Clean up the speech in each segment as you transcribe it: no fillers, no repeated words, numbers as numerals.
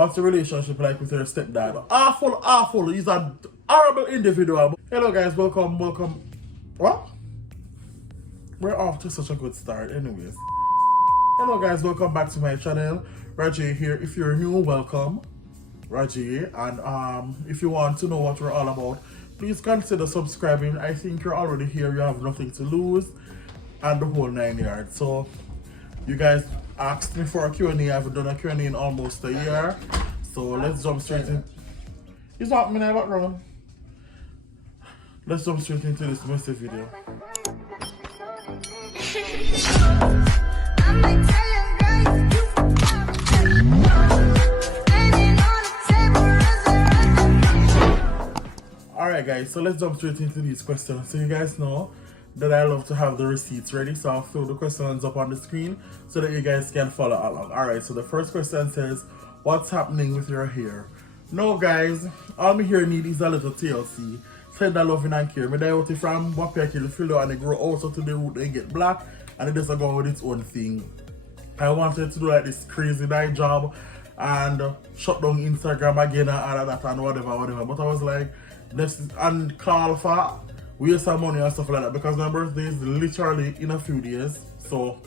What's the relationship like with your stepdad? Awful. He's an horrible individual. Hello guys, welcome. What? We're off to such a good start anyways. Hello guys, welcome back to my channel. Rajay here. If you're new, welcome. Rajay. And if you want to know what we're all about, please consider subscribing. I think you're already here, you have nothing to lose, and the whole 9 yards. So you guys asked me for a Q&A. I haven't done a Q&A in almost a year. So let's jump straight in. It's not me in the background. Let's jump straight into this massive video. Alright guys, so let's jump straight into these questions. So you guys know that I love to have the receipts ready, so I'll throw the questions up on the screen so that you guys can follow along. Alright, so the first question says, what's happening with your hair? No guys, all my hair need is a little TLC. Tender loving and care. Me die out from what kill fill and it grow also to the root and get black and it doesn't go with its own thing. I wanted to do like this crazy dye job and shut down Instagram again and all of that and whatever. But I was like, let's and call for waste some money and stuff like that because my birthday is literally in a few days. So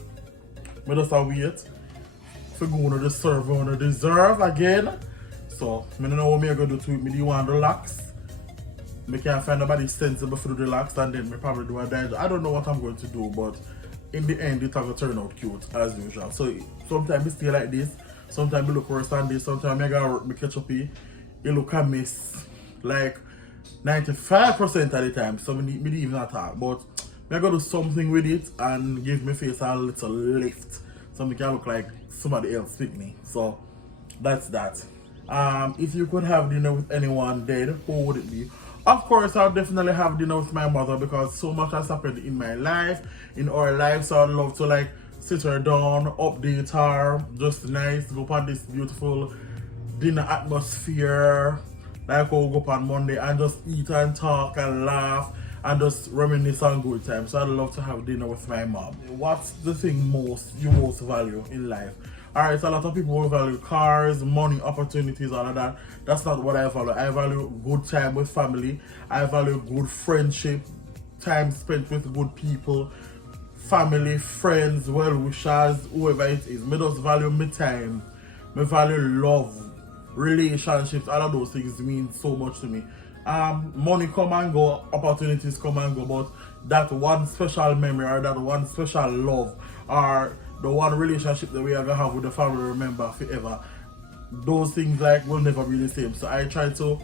I just wait for going to the serve on the deserve again. So I don't know what I'm going to do to it. Me do want to relax. I can't find nobody sensible for the relax and then I probably do a dye. I don't know what I'm going to do, but in the end it's going to turn out cute as usual. So sometimes it stay like this, sometimes it look worse than this, sometimes I gotta work my catch up here. It look a mess like 95% of the time, so me even not talk, but I gotta do something with it and give my face a little lift so I can look like somebody else with me. So that's that. If you could have dinner with anyone dead, who would it be? Of course, I'll definitely have dinner with my mother because so much has happened in my life, in our life, so I'd love to like sit her down, update her, just nice, go on this beautiful dinner atmosphere, like we'll go up on Monday and just eat and talk and laugh and just reminisce on good times. So I'd love to have dinner with my mom. What's the thing you most value in life? Alright, so a lot of people will value cars, money, opportunities, all of that. That's not what I value. I value good time with family. I value good friendship, time spent with good people, family, friends, well-wishers, whoever it is. I just value my time. I value love, relationships, all of those things mean so much to me. Money come and go, opportunities come and go, but that one special memory or that one special love or the one relationship that we are gonna have with the family remember forever, those things like will never be the same. So I try to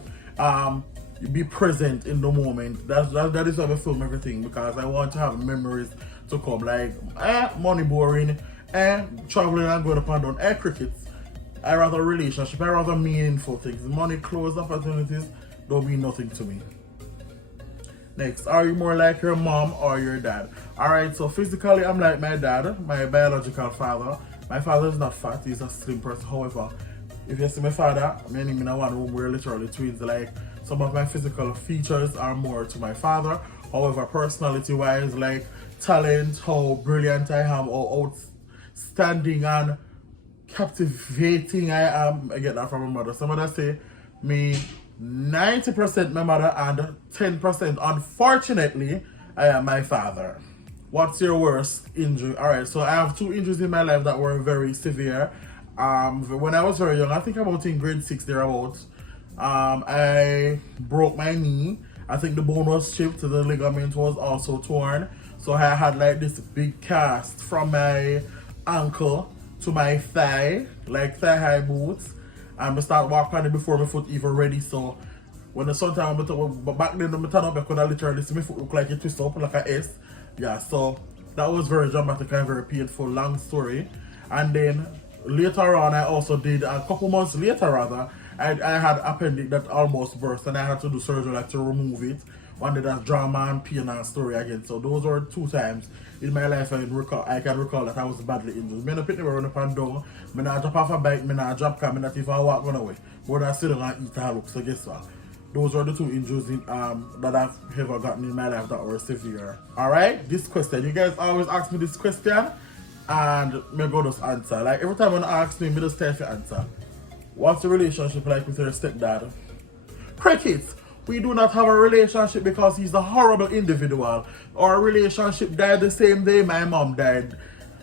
be present in the moment. That is why I film everything, because I want to have memories to come, like money boring, traveling and going up and down, crickets. I rather relationship, I rather meaningful things. Money, clothes, opportunities don't mean nothing to me. Next, are you more like your mom or your dad? Alright, so physically I'm like my dad, my biological father. My father is not fat, he's a slim person. However, if you see my father, me and him in a one room, we're literally twins. Like, some of my physical features are more to my father. However, personality wise, like talent, how brilliant I am, how outstanding and captivating I am, I get that from my mother. Some others say me 90% my mother and 10% unfortunately I am my father. What's your worst injury? Alright, so I have 2 injuries in my life that were very severe. When I was very young, I think about in grade 6 thereabouts, I broke my knee. I think the bone was chipped, the ligament was also torn. So I had like this big cast from my ankle to my thigh, like thigh-high boots. And I start walking on it before my foot even ready. So when the sun time, but back then when I turn up, I could literally see my foot look like it twist up like a S. Yeah, so that was very dramatic and very painful, long story. And then later on, I also did, a couple months later rather, I had appendix that almost burst and I had to do surgery like to remove it. One day that's drama and pain and story again. So those were 2 times in my life I can recall that I was badly injured. I don't run up and down, I not jump off a bike, I not drop car, I not even walk run away. But I sit down and eat and look. So guess what? Those were the 2 injuries that I've ever gotten in my life that were severe. Alright, this question. You guys always ask me this question and I go just answer. Like every time when I ask me just tell you answer. What's the relationship like with your stepdad? Crickets. We do not have a relationship because he's a horrible individual. Our relationship died the same day my mom died.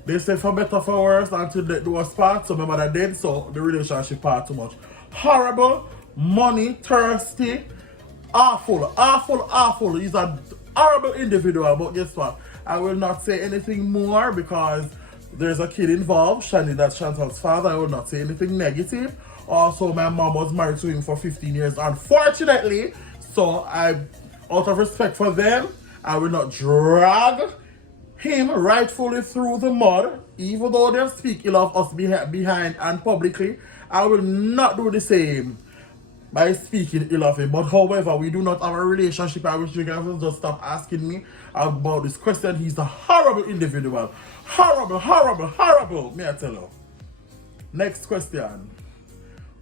They say for better for worse until death do us part. So my mother dead, so the relationship part too much. Horrible, money, thirsty, awful, awful, awful. He's a horrible individual, but guess what? I will not say anything more because there's a kid involved. Shani, that's Chantal's father. I will not say anything negative. Also, my mom was married to him for 15 years, unfortunately. So out of respect for them, I will not drag him rightfully through the mud, even though they speak ill of us behind and publicly. I will not do the same by speaking ill of him. But however, we do not have a relationship. I wish you guys would just stop asking me about this question. He's a horrible individual. Horrible, horrible, horrible, may I tell you. Next question.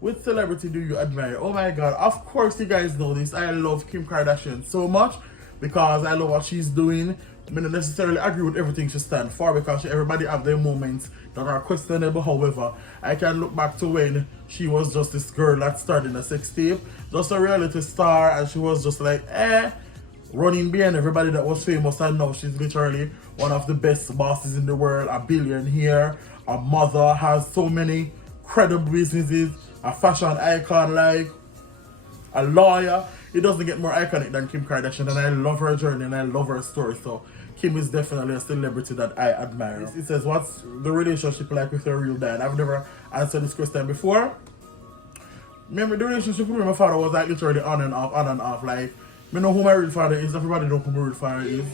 Which celebrity do you admire? Oh my god, of course you guys know this. I love Kim Kardashian so much because I love what she's doing. I don't necessarily agree with everything she stands for because everybody have their moments that are questionable. However, I can look back to when she was just this girl that started in a sex tape, just a reality star, and she was just like, running behind everybody that was famous, and now she's literally one of the best bosses in the world, a billionaire, a mother, has so many credible businesses, a fashion icon, like a lawyer. It doesn't get more iconic than Kim Kardashian, and I love her journey and I love her story. So Kim is definitely a celebrity that I admire. It says, what's the relationship like with your real dad? I've never answered this question before. Remember, the relationship with my father was like literally on and off. Like, I know who my real father is, everybody know who my real father is,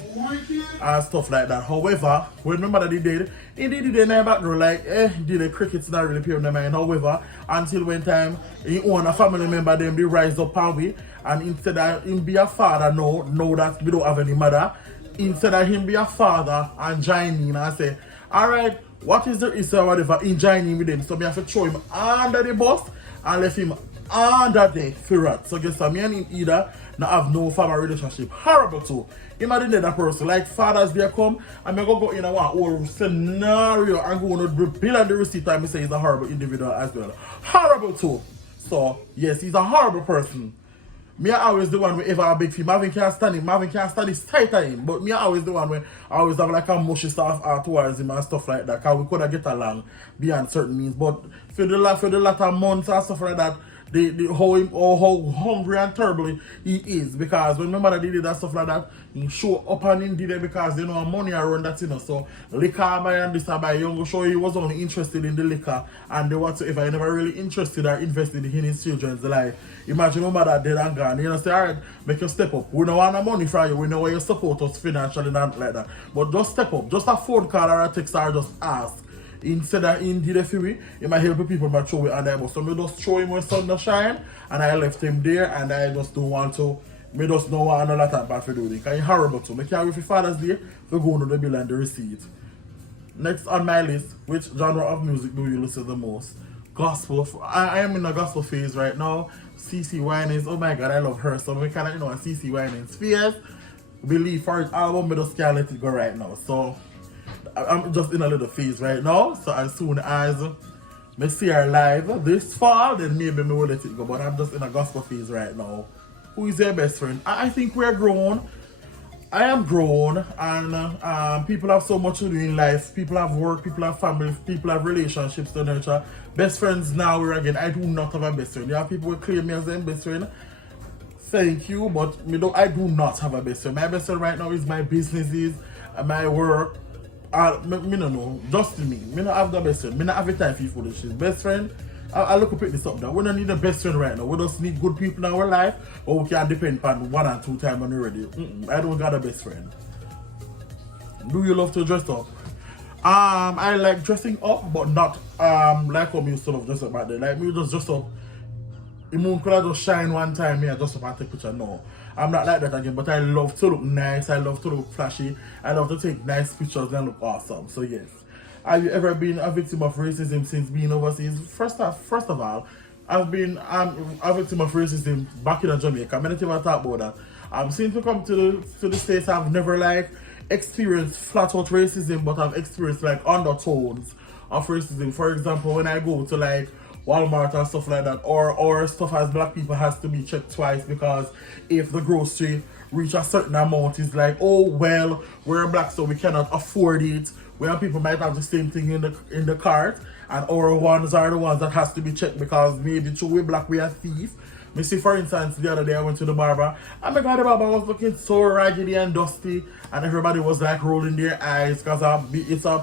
and stuff like that. However, when my mother did, he did in the background, like, did the crickets not really pay on the mind. However, until one time, he own a family member, them, they rise up and we, and instead of him be a father, know that we don't have any mother, instead of him be a father and join in and say, alright, what is the issue or whatever, in joining with them. So me have to throw him under the bus and left him under the ferret. So guess what, me and him either not have no family relationship. Horrible too. Imagine that person, like Father's Day come, and me go in a one whole scenario and go on the bill and the receipt and me say he's a horrible individual as well. Horrible too. So yes, he's a horrible person. Me always the one whenever I big film, Marvin can't stand him, Marvin can't stand his tight at him. But me always the one where I always have like a mushy stuff towards him and stuff like that. Cause we could get along beyond certain means. But for the latter months and stuff like that, how hungry and terrible he is, because when my mother did that stuff like that, he show up and he did it because you know money around that, you know. So liquor buy and this and buy, you show he was only interested in the liquor and the whatsoever. He never really interested or invested in his children's life. Imagine my mother dead and gone, you know, say alright, make you step up. We don't want no money from you, we know where you support us financially and like that. But just step up, just a phone call or a text or just ask. Instead of in the free, he might help people by throw it under the bus. So I just throw him when sun shine and I left him there, and I just don't want to, I just don't want another time bad for doing it. Because it's horrible too. I can't wait for Father's Day to go on the bill and the receipt. Next on my list, which genre of music do you listen to the most? Gospel. I am in a gospel phase right now. CC Winans, oh my god, I love her. So I kind of, you know, a CC Winans phase. Believe for his album, I just can't let it go right now. So I'm just in a little phase right now, so as soon as I see her live this fall, then maybe I will let it go, but I'm just in a gospel phase right now. Who is your best friend? I think we're grown. I am grown, and people have so much to do in life. People have work, people have family, people have relationships to nurture. Best friends now, we're again, I do not have a best friend. There are people who claim me as their best friend. Thank you, but I do not have a best friend. My best friend right now is my businesses, my work. Me no know, just me. Me not have the best friend. Me not have a time for foolishness. Best friend, I look to pick this up now. We don't need a best friend right now. We just need good people in our life, or we can depend on 1 or 2 times when we're ready. I don't got a best friend. Do you love to dress up? I like dressing up, but not like how me used to love dress up back then. Like me just dress up. The moon could have just shine one time, me I just up and take picture. No, I'm not like that again, but I love to look nice, I love to look flashy, I love to take nice pictures and look awesome. So yes. Have you ever been a victim of racism since being overseas? First of all, I've been a victim of racism back in Jamaica. I'm not even talk about that. Since we come to the States, I've never like experienced flat out racism, but I've experienced like undertones of racism. For example, when I go to like Walmart and stuff like that, or stuff as black people has to be checked twice, because if the grocery reach a certain amount, it's like, oh well, we're black so we cannot afford it. Where people might have the same thing in the cart, and our ones are the ones that has to be checked because maybe through we black we are thief. Me see, for instance, the other day I went to the barber, and my god, the barber was looking so raggedy and dusty, and everybody was like rolling their eyes because it's a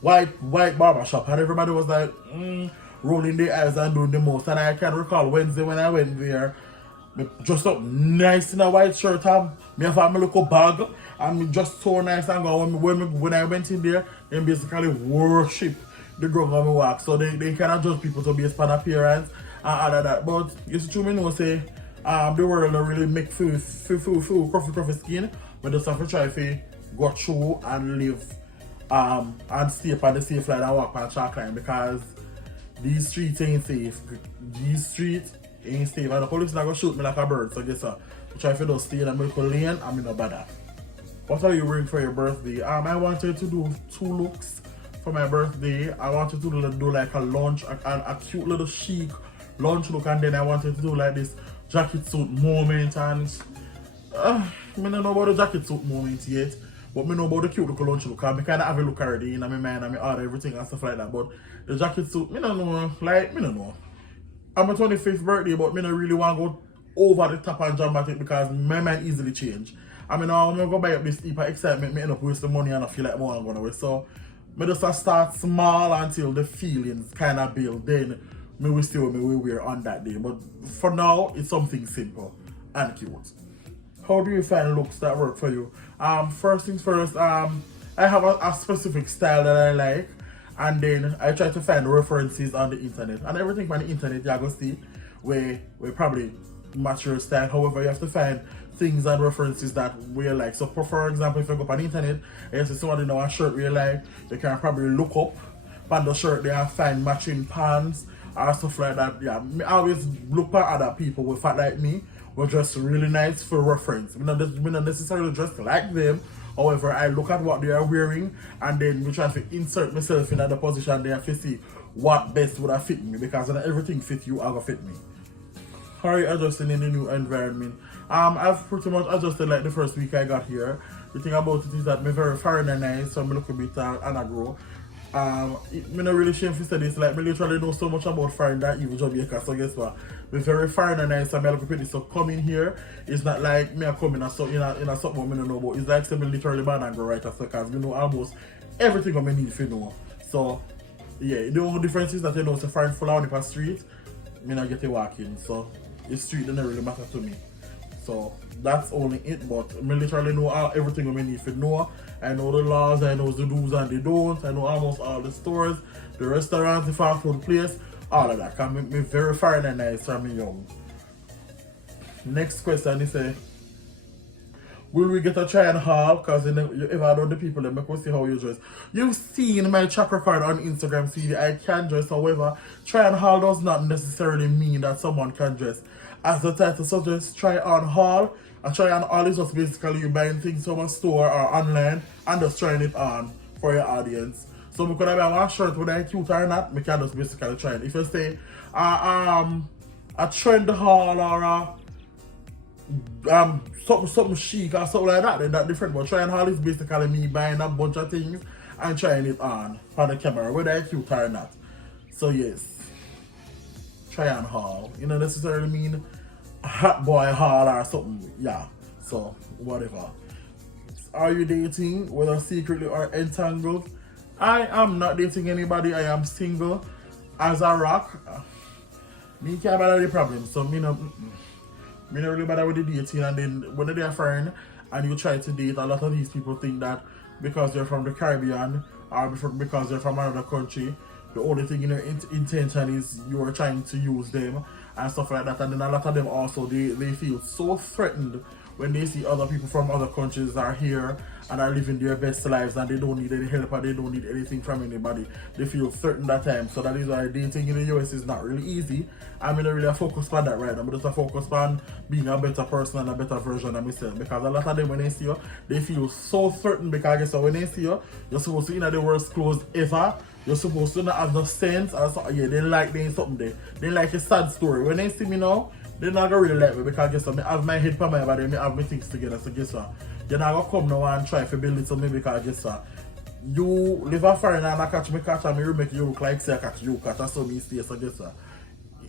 white barber shop, and everybody was like rolling their eyes and doing the most. And I can recall Wednesday when I went there, me dressed up nice in a white shirt, and me have my little bag, and me just so nice and go. When I went in there, they basically worship the ground on me walk, so they cannot judge people to based on appearance and all of that. But it's true, me know say the world don't really make full coffee skin, but just have to try to go through and live and stay on the safe line and walk on chalk line, because these streets ain't safe. These streets ain't safe, and the police not gonna shoot me like a bird. So guess what? Try to just stay in a medical lane and me no bother. What are you wearing for your birthday? I wanted to do 2 looks for my birthday. I wanted to do like a lunch, a cute little chic lunch look, and then I wanted to do like this jacket suit moment, and I don't know about the jacket suit moment yet, but I know about the cute little lunch look. I kind of have a look already in my mind, and I order everything and stuff like that. But the jacket suit, I don't know, I don't know. I'm my 25th birthday, but I don't really want to go over the top and dramatic because my mind easily change. I'm going to go buy up this heap of excitement, I end up wasting money and I feel like more I'm going to waste. So I just start small until the feelings kind of build. Then I will see what I will wear on that day. But for now, it's something simple and cute. How do you find looks that work for you? First things first, I have a specific style that I like, and then I try to find references on the internet. And everything on the internet you're going to see where probably match your style. However, you have to find things and references that we like. So for example, if you go up on the internet and you see somebody know a shirt we like, you can probably look up on the shirt there and find matching pants or stuff like that. Yeah, I always look at other people with fat like me were just really nice for reference. We not necessarily dressed like them. However, I look at what they are wearing, and then we try to insert myself in the position there to see what best would have fit me, because when everything fit you, I'll fit me. How are you adjusting in the new environment? I've pretty much adjusted like the first week I got here. The thing about it is that I'm very foreign and nice, so I'm look a bit and I grow. I'm not really ashamed to say this, like I literally know so much about foreign that even Jamaica, so guess what? I'm very foreign and nice, so I'm looking pretty. So coming here, it's not like me coming in a something I don't know about. It's like I'm literally born and grow right after, because I know almost everything I need to know. So yeah, the only difference is that you know it's a foreign full on the street, I not get to walk in, so the street doesn't really matter to me. So that's only it, but I literally know everything I need to know. I know the laws, I know the do's and the don'ts, I know almost all the stores, the restaurants, the fast food place, all of that. Can make me very foreign and nice from me young. Next question is will we get a try and haul? Because if I don't the people, then I see how you dress. You've seen my track record on Instagram, see I can dress. However, try and haul does not necessarily mean that someone can dress. As the title suggests, try on haul. A try on haul is just basically you buying things from a store or online and just trying it on for your audience. So we could have one shirt whether it's cute or not, we can just basically try it. If you say a trend haul or a something chic or something like that, then that's different. But try and haul is basically me buying a bunch of things and trying it on for the camera, whether it's cute or not. So yes, try and haul. You don't necessarily mean a hot boy haul or something. Yeah, so whatever. Are you dating, whether secretly or entangled? I am not dating anybody. I am single as a rock. Me can't bother the problem, so me not really bother with the dating. And then when they're a friend and you try to date, a lot of these people think that because you're from the Caribbean or because you're from another country, the only thing in your intention is you are trying to use them and stuff like that. And then a lot of them also, they feel so threatened when they see other people from other countries are here and are living their best lives and they don't need any help and they don't need anything from anybody. They feel threatened at times. So that is why dating in the US is not really easy. I'm not really focused on that right now. I'm just focused on being a better person and a better version of myself. Because a lot of them, when they see you, they feel so threatened, because I guess when they see you, you're supposed to be in the worst clothes ever You're supposed to not have no sense or something. Yeah, they like they ain't something there. They like a sad story. When they see me now, they not gonna really like me because guess what? I have my head for my body, I have my things together. So guess what? You're not gonna come now and try to build it to me because guess what? You live a foreigner and I catch and me make you look like say I catch you catch. That's so me stay. So guess what?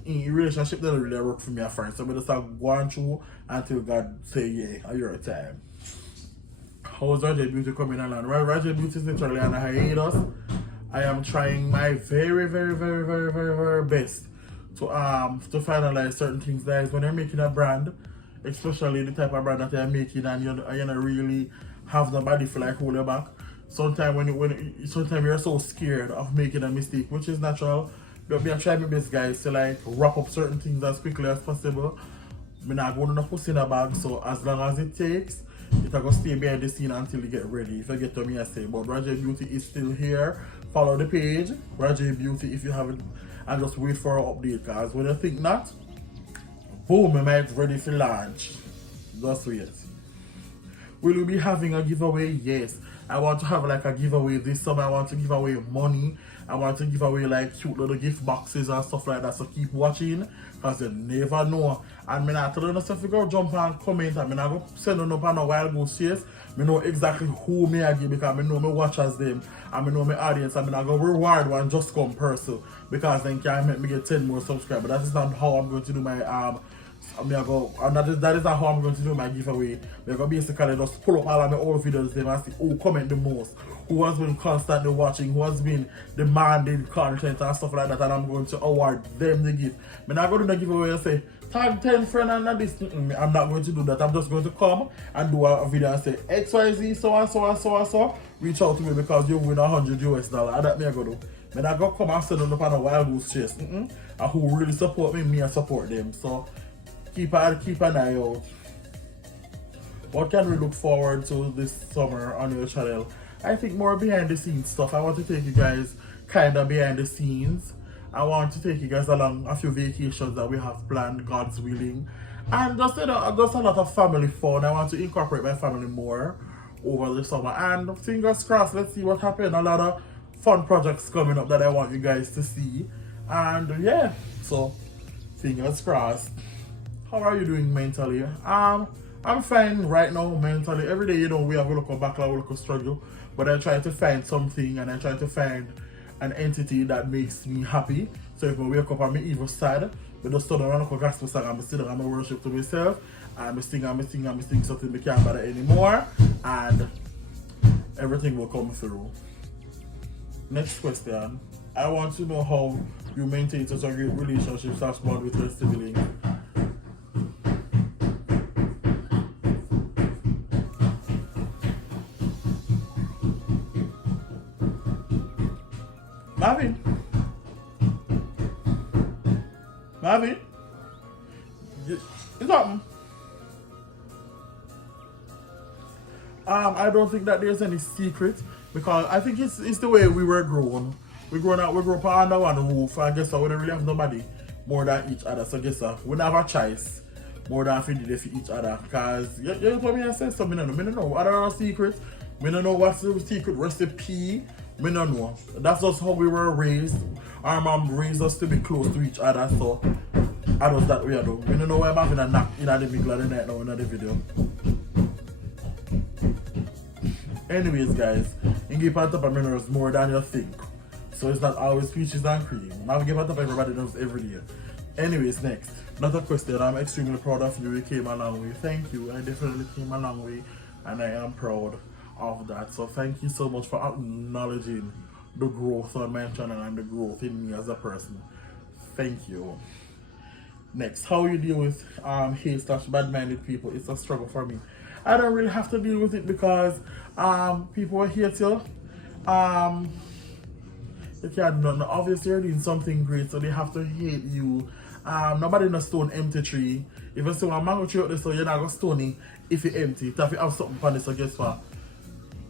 In relationship doesn't really work for me a friend. So we just start going through until God say yeah, at your time. How's Rajay Beauty coming along? Rajay Beauty is literally on a hiatus. I am trying my very best to finalize certain things. Like when you're making a brand, especially the type of brand that you're making, and you don't really have nobody for like hold you back. Sometimes sometimes you're so scared of making a mistake, which is natural. But I'm trying my best, guys, to like wrap up certain things as quickly as possible. I'm not going to put in a bag, so as long as it takes, it's going to stay behind the scene until you get ready. If you get to me, I say, but Rajay Beauty is still here. Follow the page, Rajay Beauty, if you haven't, and just wait for an update, guys. When you think not, boom, I might ready for launch. Just wait. Will you be having a giveaway? Yes. I want to have like a giveaway this summer. I want to give away money. I want to give away like cute little gift boxes and stuff like that. So keep watching because you never know. And I tell you if you go jump and comment and I go send them up on a wild goose chase. I know exactly who me I give because I know my watchers them and I know my audience and I go reward one just come person because then can make me get 10 more subscribers. That is not how I'm going to do my that is not how I'm going to do my giveaway. I'm going to basically just pull up all of my old videos them and see who comment the most, who has been constantly watching, who has been demanding content and stuff like that, and I'm going to award them the gift. I'm not going to do the giveaway and say tag 10 friends and this. I'm not going to do that. I'm just going to come and do a video and say XYZ so and so and so and so. Reach out to me because you win $100 US. And that me I go do. I'm not going to come and send them up on a wild goose chase. And who really support me I support them. So keep an eye out. What can we look forward to this summer on your channel? I think more behind the scenes stuff. I want to take you guys kind of behind the scenes. I want to take you guys along a few vacations that we have planned, God's willing. And just a lot of family fun. I want to incorporate my family more over the summer. And fingers crossed, let's see what happens. A lot of fun projects coming up that I want you guys to see. And yeah, so fingers crossed. How are you doing mentally? I'm fine right now mentally. Every day, we have a look backlog, we look a struggle. But I try to find something and I try to find an entity that makes me happy. So if I wake up on my evil side, I just turn around a gospel song and I sit down and I worship to myself. And I sing something I can't bother anymore. And everything will come through. Next question. I want to know how you maintain such a great relationship / bond with your siblings. Marvin, it's something. I don't think that there's any secret because I think it's the way we were grown. We grew up under one roof. I guess we don't really have nobody more than each other. So I guess we don't have a choice more than feed it for each other. Because you told me I said something. I don't know. I don't know secret. I don't know what's the secret recipe. I don't know. That's just how we were raised. Our mom raised us to be close to each other, so I was that way. I don't know why I'm having a knock in the middle of the night now in the video. Anyways, guys, you give on top of minerals more than you think. So it's not always peaches and cream. I'll give on top of everybody knows every day. Anyways, next. Another question. I'm extremely proud of you. You came a long way. Thank you. I definitely came a long way and I am proud of that. So thank you so much for acknowledging the growth on my channel and the growth in me as a person. Thank you. Next, how you deal with hate / bad-minded people? It's a struggle for me. I don't really have to deal with it because people hate you. They can't do nothing. Obviously you're doing something great, so they have to hate you. Nobody in a stone empty tree. If you say a mango tree out there, so you're not going to stone it if it's empty. If you have something on it, so guess what?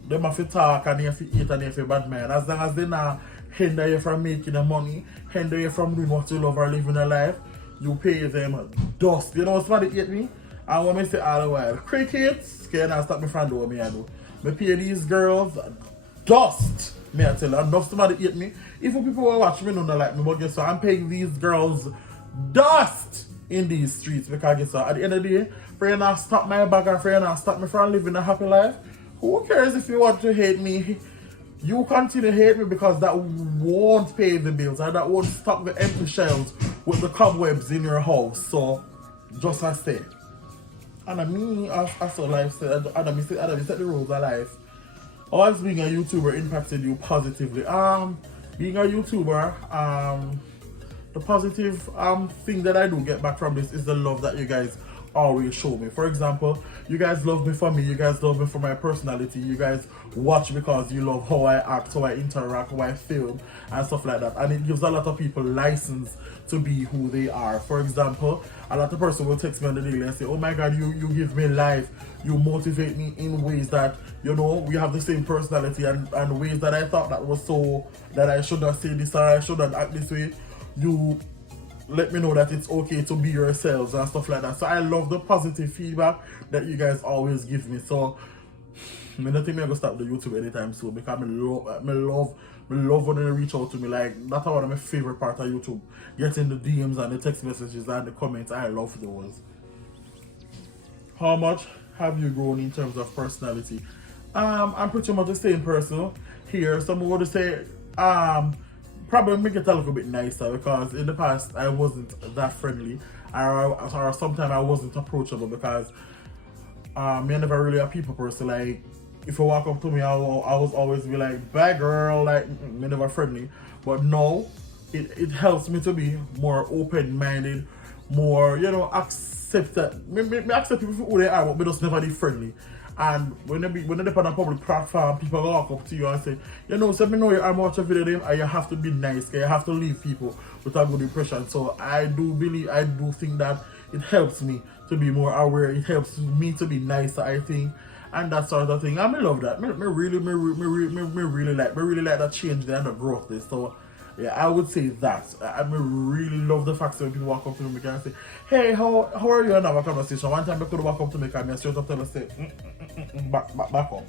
They have to talk and they have to eat and they have to bad mind. As long as they not hinder you from making the money, hinder you from doing what you love or living a life, you pay them dust. You know what's funny hate me? And when I say all the while, crickets, can I stop me from doing me I do. I pay these girls dust. Me I tell you, enough somebody hate me. Even people who watch me don't like me, but guess what? I'm paying these girls dust in these streets because guess what? At the end of the day, for you not stop my bag and for you not stop me from living a happy life, who cares if you want to hate me? You continue to hate me because that won't pay the bills and that won't stop the empty shelves with the cobwebs in your house. So, just as I say. And I mean, as a life said, and I set the rules of life. How has being a YouTuber impacted you positively? Being a YouTuber, the positive thing that I do get back from this is the love that you guys always show me. For example, you guys love me for me, you guys love me for my personality, you guys watch because you love how I act, how I interact, how I film and stuff like that, and it gives a lot of people license to be who they are. For example, a lot of person will text me on the daily and say, oh my god, you give me life, you motivate me in ways that, you know, we have the same personality, and ways that I thought that was so, that I should have said this or I should have act this way, you let me know that it's okay to be yourselves and stuff like that. So I love the positive feedback that you guys always give me. So I don't think I'm gonna stop the YouTube anytime soon because I love when they reach out to me. Like, that's one of my favorite part of YouTube. Getting the DMs and the text messages and the comments. I love those. How much have you grown in terms of personality? I'm pretty much the same person here. Someone would say probably make it a little bit nicer because in the past I wasn't that friendly, or sometimes I wasn't approachable because me never really a people person. Like, if you walk up to me, I was always be like, bye girl, like, me never friendly. But now it helps me to be more open-minded, more, you know, accept that me accept people for who they are, but me just never be friendly. And when they on a public platform, people walk up to you and say, you know, so me know you're much of video them, and you have to be nice, you have to leave people with a good impression. So I do think that it helps me to be more aware, it helps me to be nicer, I think, and that sort of thing. And I love that. Me really like that change there and the growth there. So yeah, I would say that. I really love the fact that when people walk up to me and say, hey, how are you, and have a conversation. One time I could walk up to me and I straight up tell her, say, back up.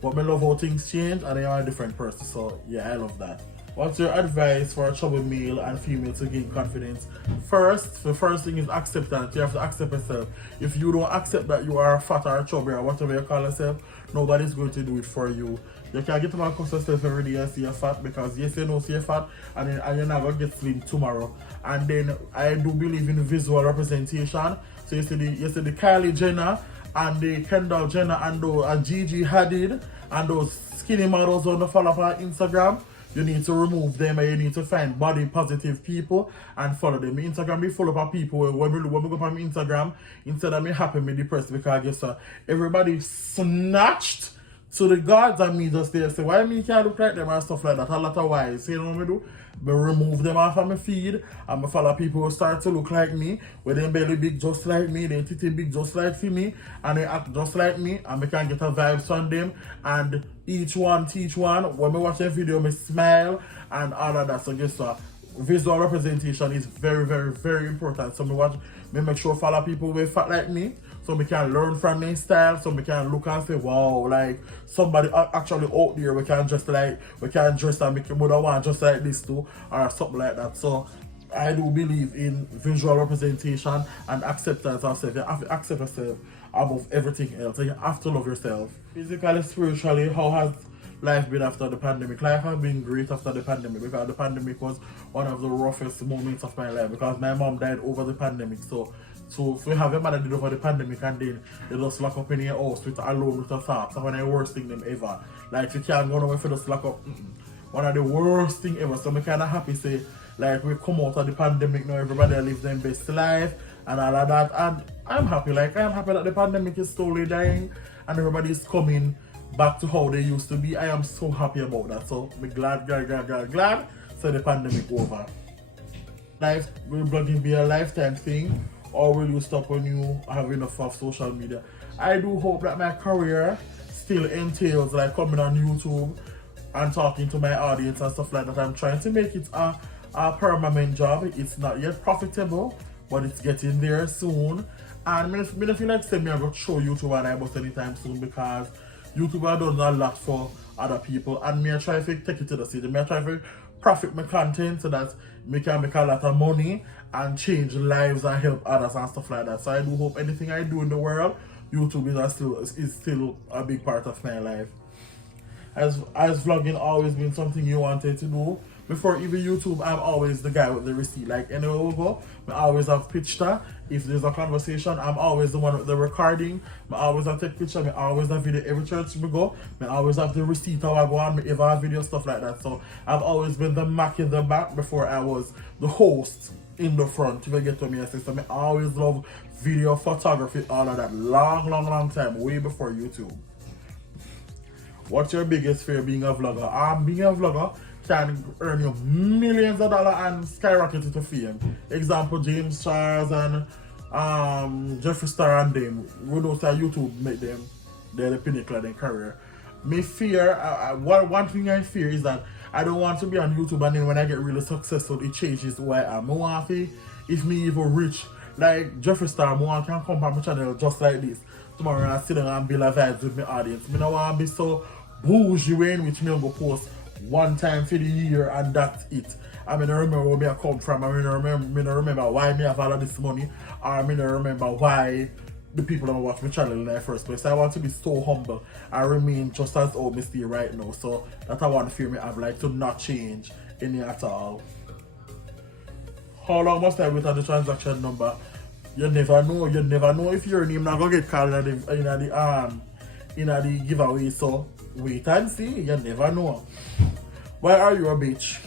But I love how things change and I am a different person. So yeah, I love that. What's your advice for a chubby male and female to gain confidence? The first thing is acceptance. You have to accept yourself. If you don't accept that you are fat or chubby or whatever you call yourself, nobody's going to do it for you. You can't get to my cuss yourself every day and see you're fat because yes, you know, see you're fat and you're not going to get slim tomorrow. And then I do believe in visual representation. So you see the Kylie Jenner and the Kendall Jenner and Gigi Hadid and those skinny models on the follow up on Instagram. You need to remove them and you need to find body positive people and follow them. My Instagram be full of people when we go on my Instagram, instead of me happy, me depressed because I guess everybody snatched to the gods and me just there say, why me can't look like them and stuff like that. A lot of why. So you know what I do? I remove them off of my feed and I follow people who start to look like me, where them belly big just like me, they titty big just like me, and they act just like me, and I can get a vibes from them, and each one teach one. When I watch a video, I smile and all of that. So guess what? Visual representation is very, very, very important. So me make sure follow people who fat like me, so we can learn from their style, so we can look and say, wow, like somebody actually out there, we can dress and make your mother want just like this too, or something like that. So I do believe in visual representation and acceptance of self. You have to accept yourself above everything else. So you have to love yourself. Physically, spiritually, how has life been after the pandemic? Life has been great after the pandemic because the pandemic was one of the roughest moments of my life because my mom died over the pandemic. So if you have a mother did over the pandemic and then they just lock up in your house with alone with a thought, that's one of the worst thing them ever. Like you can't go nowhere for just lock up. One of the worst thing ever. So I'm kind of happy say like we come out of the pandemic now, everybody live their best life and all of that, and I'm happy. Like I'm happy that the pandemic is slowly dying and everybody is coming back to how they used to be. I am so happy about that. So I'm glad so the pandemic over. Life will blogging be a lifetime thing, or will you stop when you have enough of social media? I do hope that my career still entails like coming on YouTube and talking to my audience and stuff like that. I'm trying to make it a permanent job. It's not yet profitable, but it's getting there soon. And I feel like saying I'm going to show YouTube and I bust anytime soon because YouTube has done a lot for other people, and me I try to take it to the city. Me I try to profit my content so that me can make a lot of money and change lives and help others and stuff like that. So I do hope anything I do in the world, YouTube is still a big part of my life. As vlogging always been something you wanted to do. Before even YouTube, I'm always the guy with the receipt. Like anywhere we go, I always have picture. If there's a conversation, I'm always the one with the recording. I always have take picture. I always have video every church we go. I always have the receipt how I go on. If I have video stuff like that. So I've always been the Mac in the back before I was the host in the front. If you get to me, so I always love video photography, all of that. Long time, way before YouTube. What's your biggest fear being a vlogger? Being a vlogger can earn you millions of dollars and skyrocket it to fame. Example, James Charles and Jeffree Star and them. We know that YouTube make them, they're the pinnacle of their career. Me fear, one thing I fear is that I don't want to be on YouTube and then when I get really successful, it changes who I am. I want to, if me even rich, like Jeffree Star, I can come on my channel just like this. Tomorrow I sit down and build a vibes with my audience. I don't want to be so bougie in which me go post one time for the year and that's it. I mean, I remember where I come from. I remember why me have all of this money, or I remember why the people that watch my channel in the first place. I want to be so humble. I remain just as old me stay right now. So that's one fear me have, like to not change any at all. How long must I wait on the transaction number? You never know. You never know if your name not gonna get called in the giveaway. So wait and see. You never know. Why are you a bitch?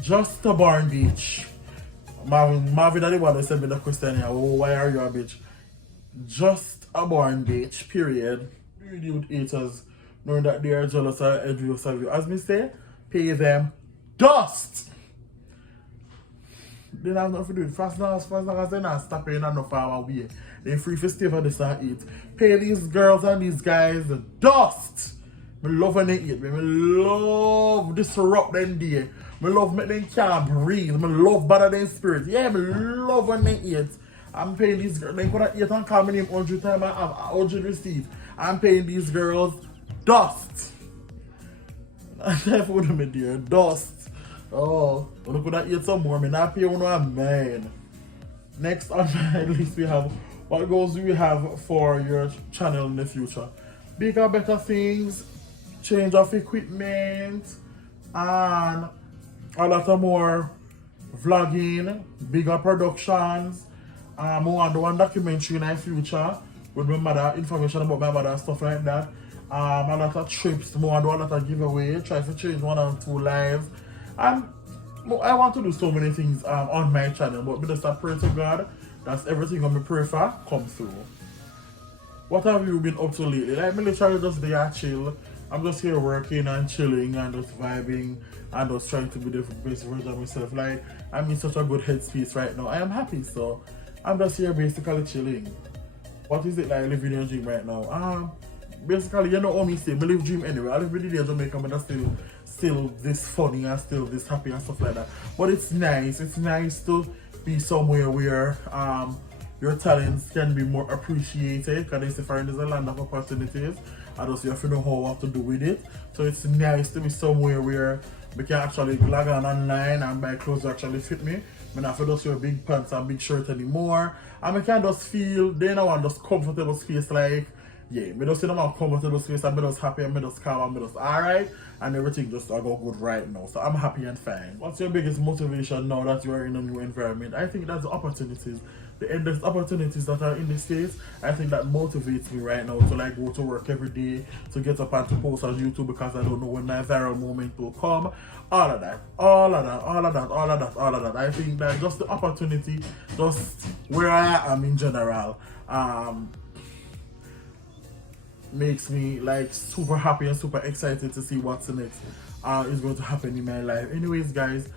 Just a born bitch. Marvin the one who sent me the question here. Oh, why are you a bitch? Just a born bitch. Period. Youth haters, knowing that they are jealous or envious of you. As me say, pay them dust. They don't have nothing to do. Fast as they're not stopping enough our way. They're free to stay for this and eat. Pay these girls and these guys the dust. I love when they eat. I love disrupt them day. I love make them can't breathe. I love better than spirit. Yeah, I love when they eat. I'm paying these girls. They could have eat and call me name 100 times. I have 100 receipts. I'm paying these girls dust. That's what I'm dear. Dust. Oh, but I could have eat some more. I'm not paying one man. Next on my list we have what goals do you have for your channel in the future? Bigger, better things, change of equipment, and a lot of more vlogging, bigger productions. I want to do one documentary in the future with my mother, information about my mother, stuff like that. A lot of trips, I want to do a lot of giveaway, try to change 1 or 2 lives. And I want to do so many things on my channel, but I just pray to God that's everything I'm pray for come through. What have you been up to lately? Like, me literally just there chill. I'm just here working and chilling and just vibing and just trying to be the best version of myself. Like, I'm in such a good headspace right now. I am happy, so I'm just here basically chilling. What is it like living your dream right now? Basically, you know how me say, I live dream anyway. I live with the Jamaica, but that's still this funny and still this happy and stuff like that. But it's nice. It's nice to be somewhere where your talents can be more appreciated, because they say foreign is a land of opportunities. And also you have to know what to do with it. So it's nice to be somewhere where we can actually log on online and buy clothes that actually fit me. I don't have to just wear big pants and big shirt anymore. And I can just feel, they know, just comfortable space, like, yeah, I just sit in my comfortable space and I'm just happy and I'm just calm and I'm just alright, and everything just go good right now. So I'm happy and fine. What's your biggest motivation now that you are in a new environment? I think that's the opportunities. The endless opportunities that are in the States, I think that motivates me right now to like go to work every day, to get up and to post on YouTube, because I don't know when my viral moment will come. All of that. I think that just the opportunity, just where I am in general, makes me like super happy and super excited to see what's next is going to happen in my life. Anyways, guys,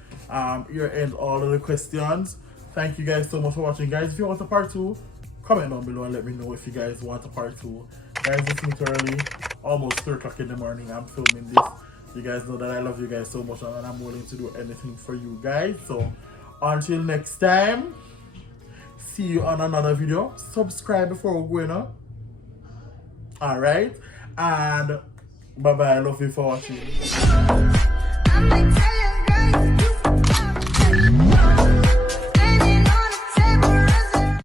here end all of the questions. Thank you guys so much for watching, guys. If you want a part 2, comment down below and let me know if you guys want a part 2. Guys, it's literally almost 3 o'clock in the morning. I'm filming this. You guys know that I love you guys so much and I'm willing to do anything for you guys. So until next time, see you on another video. Subscribe before we're going on. Alright, and Bye bye. Love you for watching.